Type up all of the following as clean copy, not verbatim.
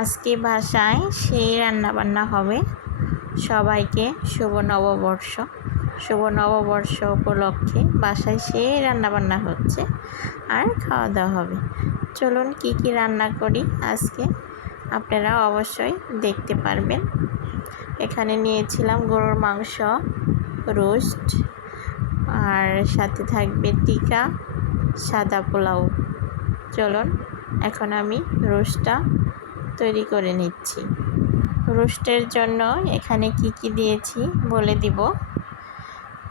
আজকে বাসায় সেই রান্নাবান্না হবে। সবাইকে শুভ নববর্ষ উপলক্ষে বাসায় সেই রান্নাবান্না হচ্ছে আর খাওয়া দাওয়া হবে। চলুন কি কি রান্না করি আজকে আপনারা অবশ্যই দেখতে পারবেন। এখানে নিয়েছিলাম গরুর মাংস, রোস্ট, আর সাথে থাকবে টিকা, সাদা পোলাও। চলুন এখন আমি রোস্টটা তৈরি করে নিচ্ছি। রোস্টের জন্য এখানে কি কি দিয়েছি বলে দিব।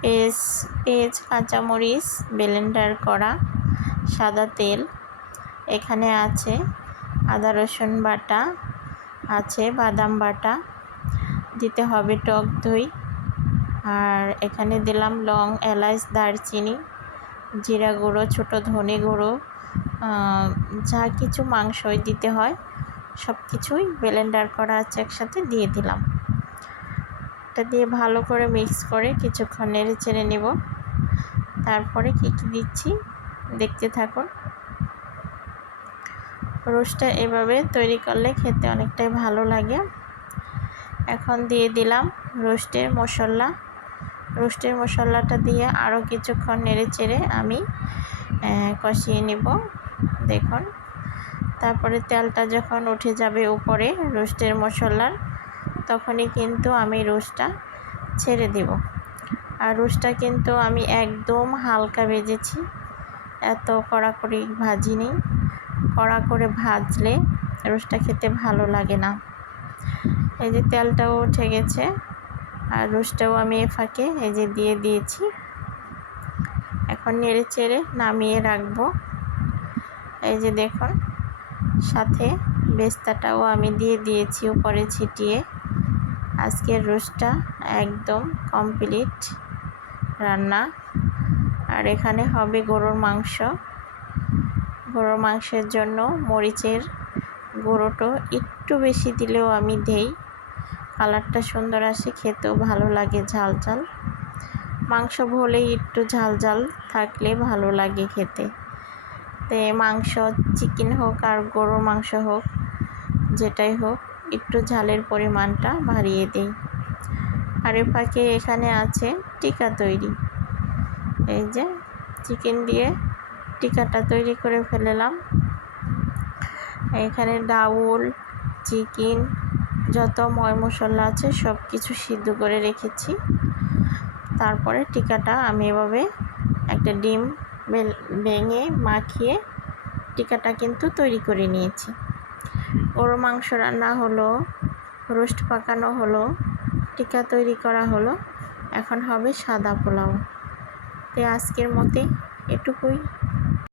পেঁয়াজ, কাঁচামরিচ ব্লেন্ডার করা, সাদা তেল, এখানে আছে আদা রসুন বাটা, আছে বাদাম বাটা, দিতে হবে টক দই, আর এখানে দিলাম লং, এলাচ, দারচিনি, জিরা গুঁড়ো, ছোটো ধনে গুঁড়ো, যা কিছু মাংসই দিতে হয় সব কিছুই ব্লেন্ডার করা আছে একসাথে দিয়ে দিলাম। এটা দিয়ে ভালো করে মিক্স করে কিছুক্ষণ নেড়ে চেড়ে নেব। তারপরে কি কি দিচ্ছি দেখতে থাকুন। রোস্টটা এভাবে তৈরি করলে খেতে অনেকটাই ভালো লাগে। এখন দিয়ে দিলাম রোস্টের মশলাটা দিয়ে আরও কিছুক্ষণ নেড়ে চেড়ে আমি কষিয়ে নেব। দেখুন, তারপরে তেলটা যখন উঠে যাবে উপরে রোস্টের মশলার, তখনই কিন্তু আমি রোস্টটা ছেড়ে দেব। আর রোস্টটা কিন্তু আমি একদম হালকা ভেজেছি, এত কড়াকড়ি ভাজিনি। কড়া করে ভাজলে রোস্টটা খেতে ভালো লাগে না। এই যে তেলটাও উঠে গেছে আর রোস্টটাও আমি এ ফাঁকে এই যে দিয়ে দিয়েছি। এখন নেড়ে চেড়ে নামিয়ে রাখবো। এই যে দেখুন, সাথে বেস্তাটাও আমি দিয়ে দিয়েছি উপরে ছিটিয়ে। আজকের রোস্টটা একদম কমপ্লিট রান্না। আর এখানে হবে গরুর মাংসের জন্য মরিচের গুঁড়োটা একটু বেশি দিলেও আমি দেই, কালারটা সুন্দর আসে, খেতেও ভালো লাগে ঝাল ঝাল। মাংস ভোলেই একটু ঝাল ঝাল থাকলে ভালো লাগে খেতে। তে মাংস চিকেন হোক আর গরুর মাংস হোক, যেটাই হোক, একটু ঝালের পরিমাণটা বাড়িয়ে দিই। আর এর ফাঁকে এখানে আছে টিকা তৈরি। এই যে চিকেন দিয়ে টিকাটা তৈরি করে ফেললাম। এখানে ডাউল, চিকেন, যত ময় মশলা আছে সব কিছু সিদ্ধ করে রেখেছি। তারপরে টিকাটা আমি এভাবে একটা ডিম ভেঙে মাখিয়ে টিকাটা কিন্তু তৈরি করে নিয়েছি। গরুর মাংস রান্না হলো, রোস্ট পাকানো হলো, টিকা তৈরি করা হলো, এখন হবে সাদা পোলাও। তো আজকের মতে এটুকুই।